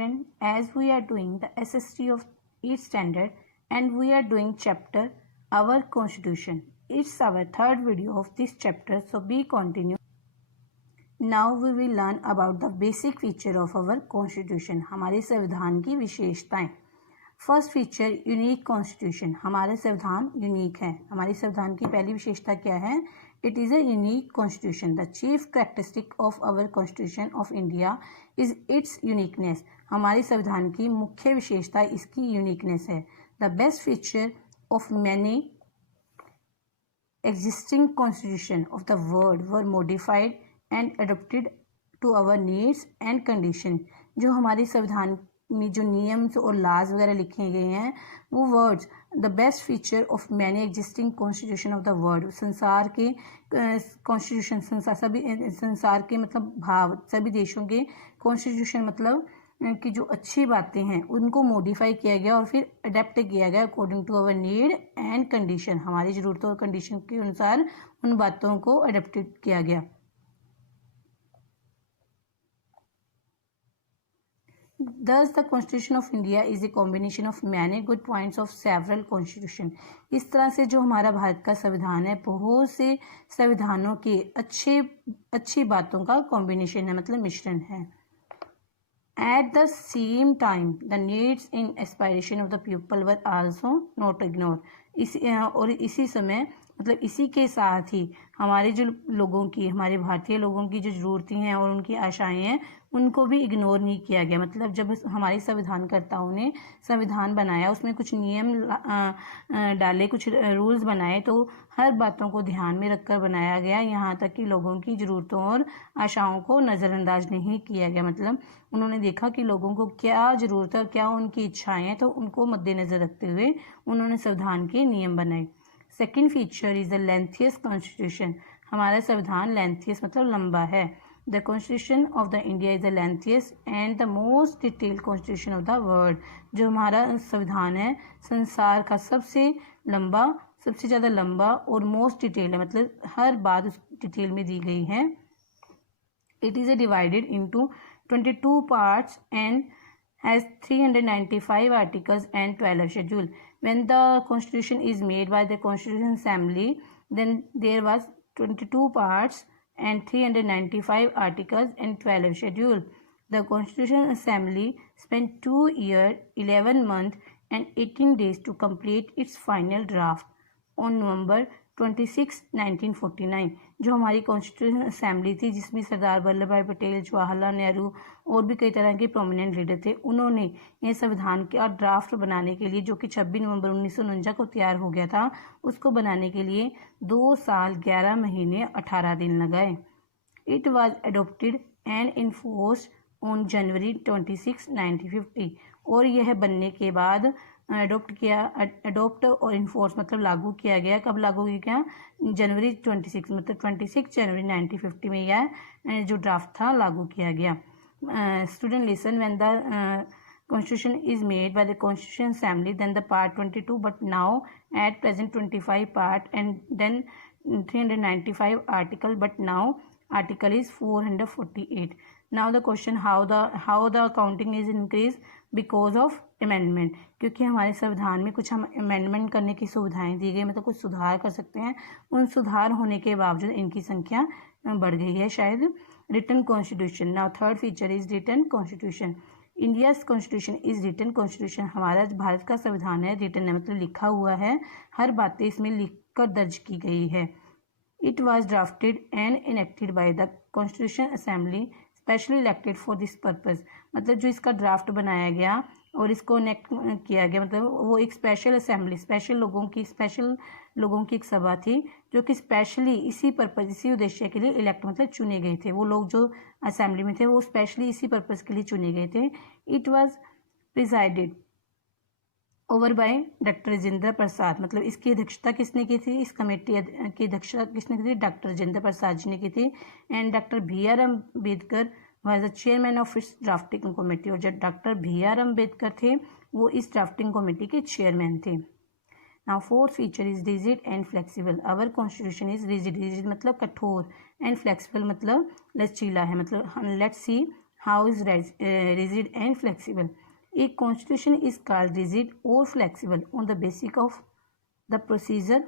student, as we are doing the SST of 8th standard and we are doing chapter Our Constitution. It's our third video of this chapter, so be continue. Now we will learn about the basic feature of our constitution. हमारे संविधान की विशेषताएं. First feature unique constitution. हमारा संविधान unique है. हमारी संविधान की पहली विशेषता क्या है? It is a unique constitution. The chief characteristic of our constitution of India is its uniqueness. हमारे संविधान की मुख्य विशेषता इसकी यूनिकनेस है. The best feature of many existing constitution of the world were modified and adapted to our needs and condition. जो हमारे संविधान में जो नियम्स और लॉज वगैरह लिखे गए हैं वो words the best feature of many existing constitution of the world. संसार के कॉन्स्टिट्यूशन संसार के मतलब भाव सभी देशों के कॉन्स्टिट्यूशन मतलब कि जो अच्छी बातें हैं उनको मॉडिफाई किया गया और फिर अडेप्ट किया गया according to our need and condition. हमारी ज़रूरतों और कंडीशन के अनुसार उन बातों को अडेप्टेड किया गया. Thus the Constitution of India is a combination of many good points of several constitution. इस तरह से जो हमारा भारत का संविधान है बहुत से संविधानों के अच्छी बातों का कॉम्बिनेशन है, मतलब मिश्रण है. At the same time, the needs and aspiration of the people were also not ignored. इसी समय मतलब इसी के साथ ही हमारे जो लोगों की हमारे भारतीय लोगों की जो ज़रूरतें हैं और उनकी आशाएं हैं उनको भी इग्नोर नहीं किया गया. मतलब जब हमारे संविधानकर्ताओं ने संविधान बनाया उसमें कुछ नियम डाले, कुछ रूल्स बनाए, तो हर बातों को ध्यान में रखकर बनाया गया. यहाँ तक कि लोगों की ज़रूरतों और आशाओं को नज़रअंदाज नहीं किया गया. मतलब उन्होंने देखा कि लोगों को क्या ज़रूरत है और क्या उनकी इच्छाएँ हैं, तो उनको मद्देनज़र रखते हुए उन्होंने संविधान के नियम बनाए. Second feature is the lengthiest constitution. हमारा संविधान लेंथियस मतलब लंबा है. The constitution of the India is the lengthiest and the most detailed constitution of the world. जो हमारा संविधान है संसार का सबसे ज़्यादा लंबा और मोस्ट डिटेल्ड है, मतलब हर बात उस डिटेल में दी गई है. It is divided into 22 parts and has 395 articles and 12 schedules. When the constitution is made by the Constitution Assembly, then there was 22 parts and 395 articles and 12 schedules. The Constitution Assembly spent 2 years, 11 months and 18 days to complete its final draft on November 26, 1949. जो हमारी constitution assembly थी जिसमें सरदार वल्लभ भाई पटेल, जवाहरलाल नेहरू और भी कई तरह के प्रोमिनेंट लीडर थे, उन्होंने ये संविधान का ड्राफ्ट बनाने के लिए जो कि 26 नवंबर 1949 को तैयार हो गया था उसको बनाने के लिए 2 साल 11 महीने 18 दिन लगाए. It was adopted and enforced on January 26, 1950. और यह बनने के बाद अडोप्ट और इन्फोर्स मतलब लागू किया गया. कब लागू किया? जनवरी 26 मतलब 26 जनवरी 1950 में यह जो ड्राफ्ट था लागू किया गया. Student listen, when the constitution is made by the constitution assembly then the part 22 but now at present 25 part and then 395 article but now article is 448. Now the question how the counting is increased because of amendment. क्योंकि हमारे संविधान में कुछ हम amendment करने की सुविधाएं दी गई, मतलब कुछ सुधार कर सकते हैं. उन सुधार होने के बावजूद इनकी संख्या बढ़ गई है शायद. Written constitution. Now third feature is written constitution. India's constitution is written constitution. हमारा भारत का संविधान है, रिटन है मतलब लिखा हुआ है, हर बातें इसमें लिख कर दर्ज की गई है. It was drafted and enacted by the Constitution Assembly specially elected for this purpose. मतलब जो इसका ड्राफ्ट बनाया गया और इसको इनेक्ट किया गया मतलब वो एक स्पेशल असेंबली स्पेशल लोगों की एक सभा थी जो कि स्पेशली इसी उद्देश्य के लिए इलेक्ट मतलब चुने गए थे. वो लोग जो असेंबली में थे वो स्पेशली इसी पर्पज़ के लिए चुने गए थे. It was presided over by doctor Rajendra Prasad. मतलब इसकी अध्यक्षता किसने की थी? इस कमेटी की अध्यक्षता किसने की थी? डॉक्टर राजेंद्र प्रसाद जी ने की थी. And doctor BR Ambedkar was the chairman of इस ड्राफ्टिंग कमेटी. और जब डॉक्टर BR अम्बेडकर थे वो इस ड्राफ्टिंग कमेटी के चेयरमैन थे. Now fourth feature is rigid and flexible. Our constitution is rigid मतलब कठोर एंड फ्लेक्सिबल मतलब लचीला है. मतलब let's see How is rigid and flexible? A constitution is called rigid or flexible on the basis of the procedure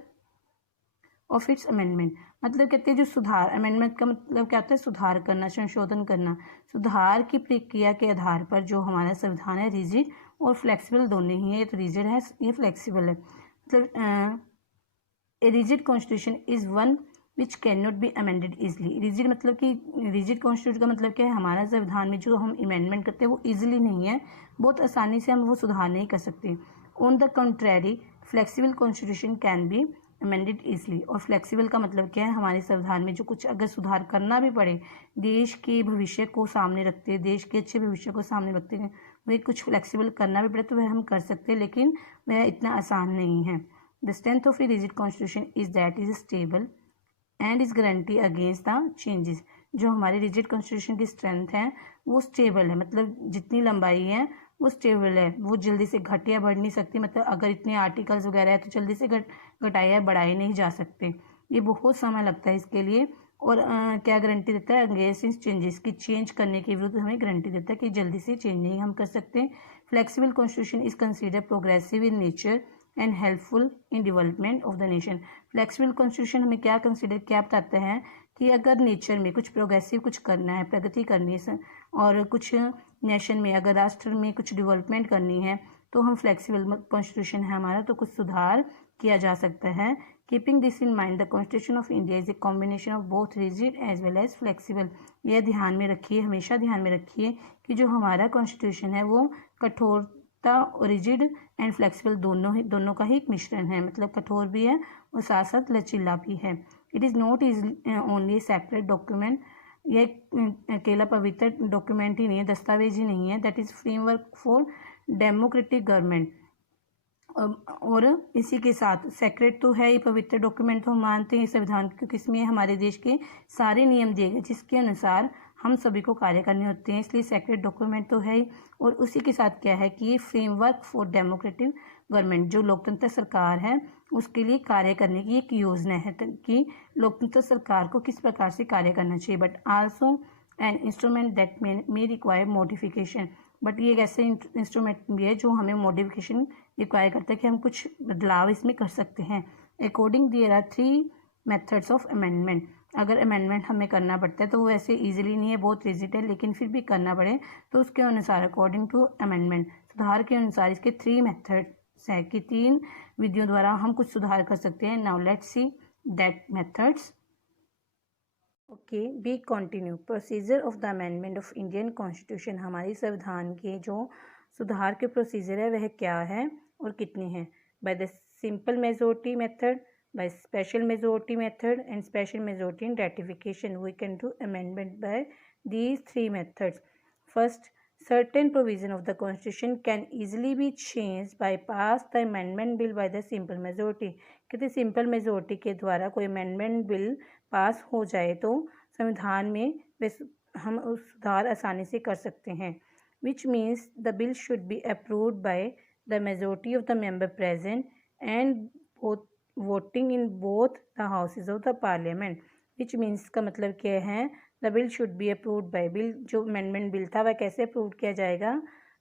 of its amendment. मतलब कहते हैं जो सुधार, अमेंडमेंट का मतलब क्या होता है? सुधार करना, संशोधन करना। सुधार की प्रक्रिया के आधार पर जो हमारा संविधान है रिजिड और फ्लेक्सिबल दोनों ही है। ये तो रिजिड है, ये फ्लेक्सिबल है। मतलब a rigid constitution is one which can not be amended easily. Rigid मतलब कि रिजिड कॉन्स्टिट्यूशन का मतलब क्या है? हमारा संविधान में जो हम अमेंडमेंट करते हैं वो इजीली नहीं है, बहुत आसानी से हम वो सुधार नहीं कर सकते। On the contrary flexible constitution can be amended easily. और फ्लेक्सिबल का मतलब क्या है? हमारे संविधान में जो कुछ अगर सुधार करना भी पड़े, देश के भविष्य को सामने रखते, देश के अच्छे भविष्य को सामने रखते हैं, वह कुछ फ्लेक्सिबल करना भी पड़े तो वह हम कर सकते हैं, लेकिन वह इतना आसान नहीं है। The strength of a rigid constitution is that is stable and is guarantee against the changes. जो हमारे रिजिड कॉन्स्टिट्यूशन की स्ट्रेंथ है वो स्टेबल है, मतलब जितनी लंबाई है वो स्टेबल है, वो जल्दी से घट या बढ़ नहीं सकती। मतलब अगर इतने आर्टिकल्स वगैरह है तो जल्दी से घटाए या बढ़ाए नहीं जा सकते, ये बहुत समय लगता है इसके लिए। और क्या गारंटी देता है? अगेंस्ट चेंजेस की चेंज करने के विरुद्ध हमें गारंटी देता है कि जल्दी से चेंज नहीं हम कर सकते। Flexible constitution is consider progressive in nature and helpful in development of the nation. Flexible constitution हमें क्या कंसिडर, क्या बताता है कि अगर नेचर में कुछ प्रोग्रेसिव कुछ करना है, प्रगति करनी है, और कुछ नेशन में अगर राष्ट्र में कुछ डेवलपमेंट करनी है तो हम फ्लेक्सिबल कॉन्स्टिट्यूशन है हमारा तो कुछ सुधार किया जा सकता है। Keeping this in mind the constitution of India is a combination of both rigid as well as flexible. यह ध्यान में रखिए, हमेशा ध्यान में रखिए कि जो हमारा कॉन्स्टिट्यूशन है वो कठोरता, रिजिड एंड फ्लेक्सिबल दोनों का ही एक मिश्रण है। मतलब कठोर भी है और साथ साथ लचीला भी है। It is not is only separate document, ये अकेला पवित्र डॉक्यूमेंट ही नहीं है, दस्तावेज ही नहीं है। That is framework for democratic government. और इसी के साथ सेक्रेट तो है, ये पवित्र डॉक्यूमेंट तो हम मानते हैं संविधान, क्योंकि इसमें हमारे देश के सारे नियम दिए गए जिसके अनुसार हम सभी को कार्य करने होते हैं, इसलिए सेक्रेट डॉक्यूमेंट तो है ही। और उसी के साथ क्या है कि ये फ्रेमवर्क फॉर डेमोक्रेटिक गवर्नमेंट, जो लोकतंत्र सरकार है उसके लिए कार्य करने की एक योजना है कि लोकतंत्र सरकार को किस प्रकार से कार्य करना चाहिए। But also an instrument that may require modification. But ये एक ऐसे इंस्ट्रूमेंट भी है जो हमें मॉडिफिकेशन रिक्वायर करता है कि हम कुछ बदलाव इसमें कर सकते हैं। According there are 3 methods of amendment. अगर अमेंडमेंट हमें करना पड़ता है तो वो ऐसे इजीली नहीं है, बहुत रिजिड है, लेकिन फिर भी करना पड़े तो उसके अनुसार अकॉर्डिंग टू अमेंडमेंट, सुधार के अनुसार इसके 3 मेथड्स हैं कि 3 विधियों द्वारा हम कुछ सुधार कर सकते हैं। Now let's see that methods. Okay, B continue. Procedure of the amendment of Indian constitution. हमारी संविधान के जो सुधार के प्रोसीजर है वह क्या है और कितने हैं? By the simple majority method, by special majority method and special majority in ratification. We can do amendment by these 3 methods. First, certain provision of the constitution can easily be changed by pass the amendment bill by the simple majority. कहते simple majority के द्वारा कोई amendment bill pass हो जाए तो संविधान में हम सुधार आसानी से कर सकते हैं। which means the bill should be approved by the majority of the member present and both voting in both the houses of the parliament. Which means का मतलब क्या है? The bill should be approved by, bill जो amendment bill था वह कैसे approve किया जाएगा?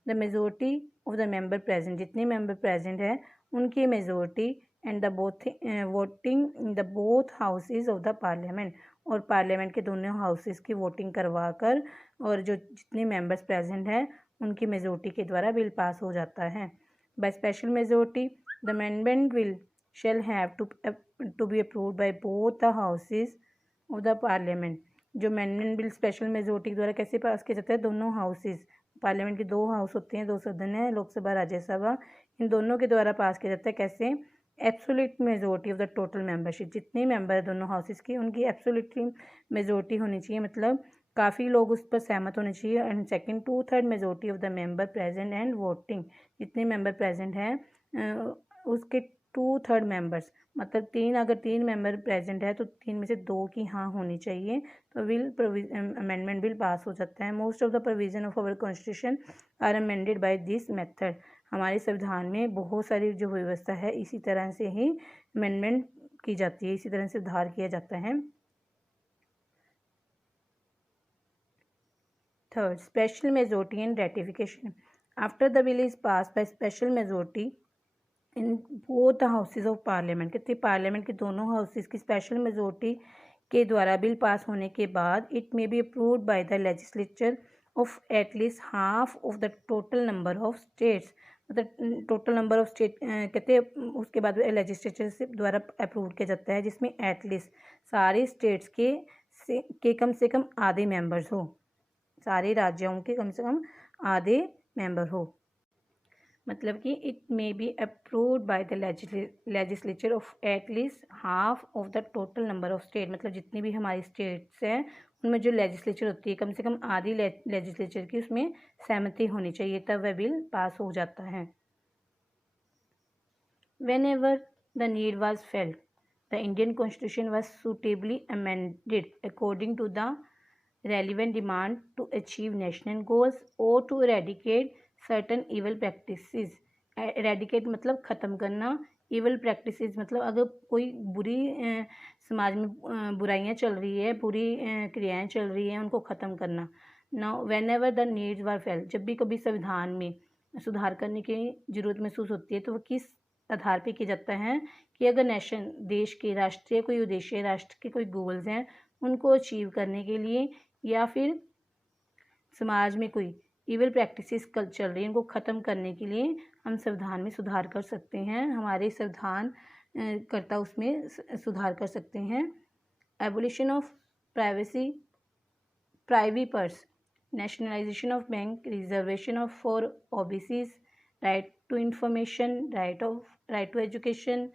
The majority of the member present, जितने मेंबर प्रेजेंट है उनकी majority and the both voting in the both houses of the parliament, और पार्लियामेंट के दोनों हाउसेज की वोटिंग करवा कर और जो जितने मेंबर्स प्रेजेंट हैं उनकी मेजोरिटी के द्वारा बिल पास हो जाता है। By special majority the amendment bill shall have to be approved by both the houses of the parliament। जो अमेंडमेंट बिल स्पेशल मेजोरिटी के द्वारा कैसे पास किया जाता है? दोनों हाउसेज, पार्लियामेंट के 2 हाउस होते हैं, 2 सदन है, लोकसभा राज्यसभा, इन दोनों के द्वारा पास किया जाता है। कैसे? Absolute majority of the total membership, जितने मेंबर है दोनों हाउसेज की उनकी एब्सोल्यूटली मेजोरिटी होनी चाहिए, मतलब काफ़ी लोग उस पर सहमत होने चाहिए। And second, 2/3 majority of the member present and voting, जितने मेंबर प्रेजेंट हैं उसके 2/3 मेंबर्स, मतलब 3, अगर 3 मेंबर प्रेजेंट है तो 3 में से 2 की हाँ होनी चाहिए तो अमेंडमेंट बिल पास हो जाता है। Most of the provision of our constitution are amended by this method. हमारे संविधान में बहुत सारी जो व्यवस्था है इसी तरह से ही अमेंडमेंट की जाती है, इसी तरह से सुधार किया जाता है। Third, special majority and ratification. After the bill is passed by special majority in both the houses of parliament, कहते पार्लियामेंट के दोनों हाउसेस की स्पेशल मेजोरिटी के द्वारा बिल पास होने के बाद it may be approved by the legislature of at least half of the total number of states, मतलब टोटल नंबर ऑफ स्टेट कहते हैं उसके बाद लेजिस्लेचर से द्वारा अप्रूव किया जाता है, जिसमें एटलीस्ट सारे स्टेट्स के कम से कम आधे मेंबर्स हो, सारे राज्यों के कम से कम आधे मेंबर हो। मतलब कि it may be approved by the legislature of at least half of the total number of state, मतलब जितनी भी हमारी स्टेट्स हैं उनमें जो लेजिस्लेचर होती है कम से कम आधी लेजिस्लेचर की उसमें सहमति होनी चाहिए, तब वह बिल पास हो जाता है। Whenever the need was felt, the Indian Constitution was suitably amended according to the relevant demand to achieve national goals or to eradicate certain evil practices. eradicate मतलब ख़त्म करना, evil practices मतलब अगर कोई बुरी समाज में बुराइयां चल रही है, बुरी क्रियाएं चल रही हैं, उनको ख़त्म करना। Now whenever the needs were felt, जब भी कभी संविधान में सुधार करने की ज़रूरत महसूस होती है तो वह किस आधार पे किया जाता है कि अगर नेशन देश के राष्ट्रीय कोई उद्देश्य, राष्ट्र के कोई गोल्स हैं उनको अचीव करने के लिए, या फिर समाज में कोई इविल प्रैक्टिसेस चल रही हैं उनको ख़त्म करने के लिए हम संविधान में सुधार कर सकते हैं, हमारे संविधान करता उसमें सुधार कर सकते हैं। Abolition of privacy purse, nationalisation of bank, reservation of for OBCs, right to information, right to education,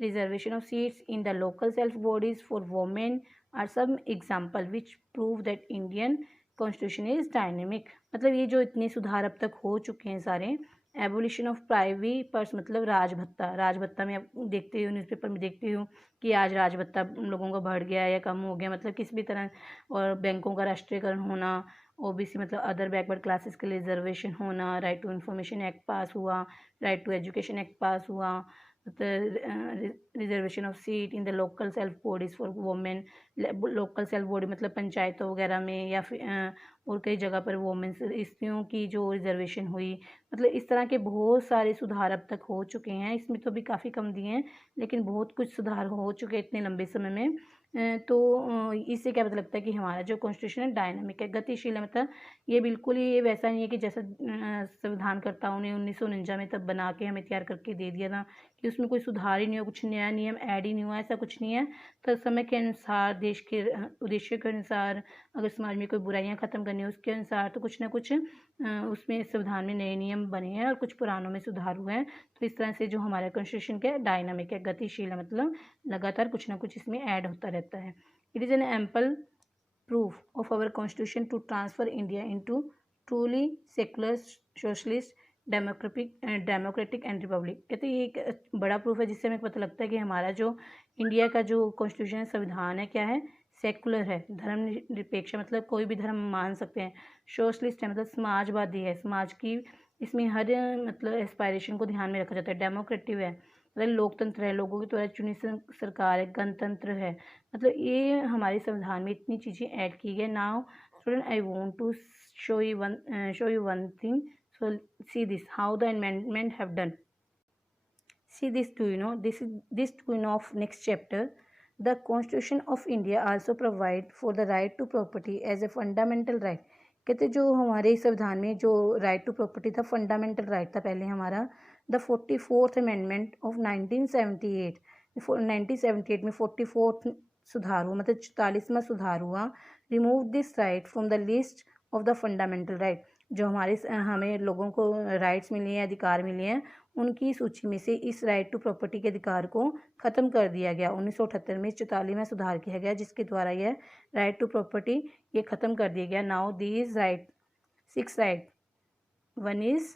reservation of seats in the local self bodies for women are some example which prove that Indian Constitution is dynamic। मतलब ये जो इतने सुधार अब तक हो चुके हैं सारे। एबोलिशन ऑफ प्राइवेट पर्स मतलब राजभत्ता में अब देखती हूँ, न्यूज़पेपर में देखती हूँ कि आज राजभत्ता लोगों का बढ़ गया या कम हो गया, मतलब किसी भी तरह। और बैंकों का राष्ट्रीयकरण होना, ओबीसी मतलब अदर बैकवर्ड क्लासेस के लिए रिजर्वेशन होना, right to information act pass हुआ, right to education act pass हुआ, reservation of seat in the local self bodies for women, local self body मतलब पंचायतों वगैरह में या फिर और कई जगह पर वोमेंस स्त्रियों की जो रिजर्वेशन हुई। मतलब इस तरह के बहुत सारे सुधार अब तक हो चुके हैं, इसमें तो भी काफ़ी कम दिए हैं लेकिन बहुत कुछ सुधार हो चुके हैं इतने लंबे समय में। तो इससे क्या पता लगता है कि हमारा जो कॉन्स्टिट्यूशन है डायनामिक है, गतिशील है। मतलब ये बिल्कुल ही वैसा नहीं है कि जैसा संविधानकर्ताओं ने 1949 में तब बना के हमें तैयार करके दे दिया था कि उसमें कोई सुधार ही नहीं हो, कुछ नया नियम ऐड ही नहीं हुआ, ऐसा कुछ नहीं है। तो समय के अनुसार, देश के उद्देश्य के अनुसार, अगर समाज में कोई बुराइयां ख़त्म करनी है उसके अनुसार तो कुछ ना कुछ उसमें संविधान में नए नियम बने हैं और कुछ पुरानों में सुधार हुए हैं। तो इस तरह से जो हमारा कॉन्स्टिट्यूशन क्या है डायनामिक है, गतिशील है, मतलब लगातार कुछ ना कुछ इसमें ऐड होता रहता है। It is an ample proof of our constitution to transfer India into truly secular socialist democratic and republic. कहते हैं ये एक बड़ा प्रूफ है जिससे हमें पता लगता है कि हमारा जो इंडिया का जो कॉन्स्टिट्यूशन है, संविधान है, क्या है, सेकुलर है, धर्म निरपेक्ष है, मतलब कोई भी धर्म मान सकते हैं। सोशलिस्ट है मतलब समाजवादी है, समाज की इसमें हर मतलब एस्पायरेशन को ध्यान में रखा जाता है। डेमोक्रेटिव है मतलब लोकतंत्र है, लोगों के द्वारा चुनी सरकार है। गणतंत्र है, मतलब ये हमारे संविधान में इतनी चीज़ें ऐड की गई। Now student I want to show you one thing. So see this, how the amendment have done. See this, do you know this do you know of next chapter? The Constitution of India also provide for the right to property as a fundamental right। कहते जो हमारे संविधान में जो right to property था fundamental right था पहले हमारा। द 44th अमेंडमेंट ऑफ 1978 में 44th सुधार हुआ, मतलब 44वां सुधार हुआ। Remove this right from the list of the fundamental right. जो हमें लोगों को राइट्स मिली हैं, अधिकार मिले हैं, उनकी सूची में से इस राइट टू प्रॉपर्टी के अधिकार को ख़त्म कर दिया गया। 1978 में 44वां सुधार किया गया जिसके द्वारा यह राइट टू प्रॉपर्टी ये ख़त्म कर दिया गया। Now these right 6 right 1 is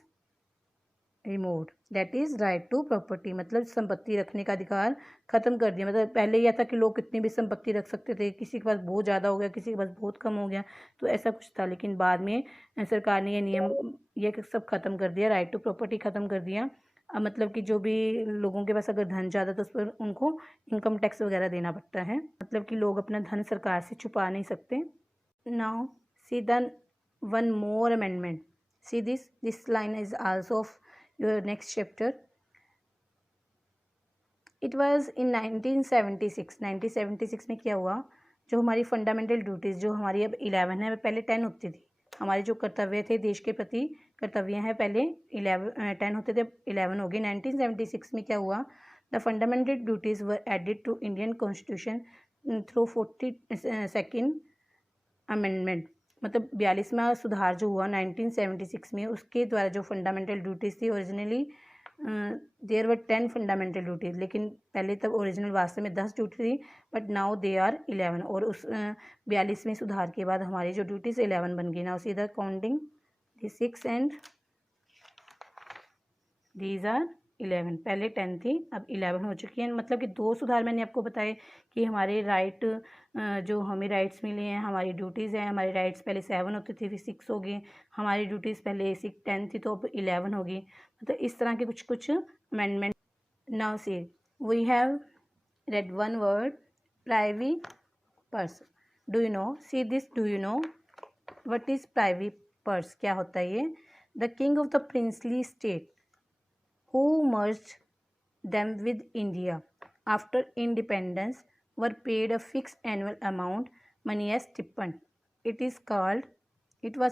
removed, that is right to property, मतलब संपत्ति रखने का अधिकार ख़त्म कर दिया। मतलब पहले यह था कि लोग कितनी भी संपत्ति रख सकते थे, किसी के पास बहुत ज़्यादा हो गया, किसी के पास बहुत कम हो गया, तो ऐसा कुछ था। लेकिन बाद में सरकार ने ये नियम ये सब ख़त्म कर दिया, राइट टू प्रॉपर्टी ख़त्म कर दिया। अब मतलब कि जो भी लोगों के पास अगर धन ज़्यादा तो उस पर उनको इनकम टैक्स वगैरह देना पड़ता है, मतलब कि लोग अपना धन सरकार से छुपा नहीं सकते। Now see the one more amendment. See this line is also of your next chapter. It was in 1976. 1976 में क्या हुआ, जो हमारी फंडामेंटल ड्यूटीज़ जो हमारी अब 11 है, पहले 10 होती थी. हमारे जो कर्तव्य थे देश के प्रति कर्तव्य हैं पहले 10 होते थे, 11 हो गए. 1976 में क्या हुआ, the fundamental duties were added to Indian constitution through 42nd amendment. मतलब 42वां सुधार जो हुआ 1976 में, उसके द्वारा जो फंडामेंटल ड्यूटीज़ थी originally there were 10 fundamental duties, लेकिन पहले तब ओरिजिनल वास्तव में 10 ड्यूटी थी, बट नाउ दे आर 11. और उस 42वें सुधार के बाद हमारी जो ड्यूटीज़ 11 बन गई. Now see the counting the 6 and these are 11. पहले 10 थी, अब 11 हो चुकी हैं. मतलब कि 2 सुधार मैंने आपको बताए कि हमारे राइट जो हमें राइट्स मिले हैं, हमारी ड्यूटीज़ हैं. हमारी राइट्स पहले 7 होती थी, फिर 6 हो गई. हमारी ड्यूटीज़ पहले 10 थी तो अब 11 हो गई. मतलब इस तरह के कुछ amendment. Now see we have read one word, privy purse. Do you know, see this, do you know what is privy purse? क्या होता है ये? The king of the princely state who merged them with India after independence were paid a fixed annual amount money as stipend. It was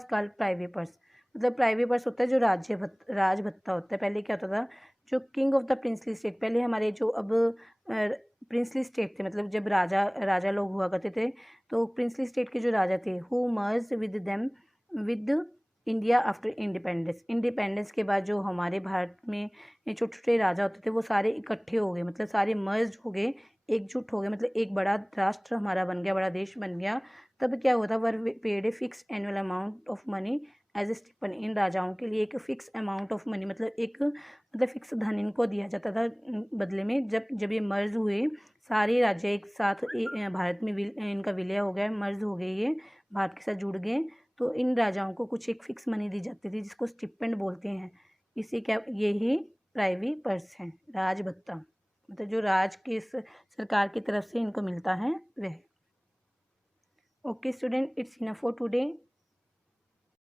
called privy purse. मतलब privy purse होता है जो राज भत्ता होता है. पहले क्या होता था, जो king of the princely state, पहले हमारे जो अब प्रिंसली स्टेट थे, मतलब जब राजा लोग हुआ करते थे, तो प्रिंसली स्टेट के जो राजा थे, who merge with them with India after independence के बाद जो हमारे भारत में छोटे छोटे राजा होते थे वो सारे इकट्ठे हो गए, मतलब सारे मर्ज हो गए, एकजुट हो गए, मतलब एक बड़ा राष्ट्र हमारा बन गया, बड़ा देश बन गया. तब क्या हुआ था, were paid a fix annual amount of money as a stipend. इन राजाओं के लिए एक फिक्स अमाउंट ऑफ मनी, मतलब फिक्स धन इनको दिया जाता था बदले में. जब ये मर्ज हुए, सारे राज्य एक साथ भारत में इनका विलय हो गया, मर्ज हो गए, ये भारत के साथ जुड़ गए, तो इन राजाओं को कुछ एक फिक्स मनी दी जाती थी जिसको स्टिपेंड बोलते हैं. इसी क्या, यही प्राइवी पर्स है, राज भत्ता, मतलब जो राज की सरकार की तरफ से इनको मिलता है वह. Okay student, it's enough for today.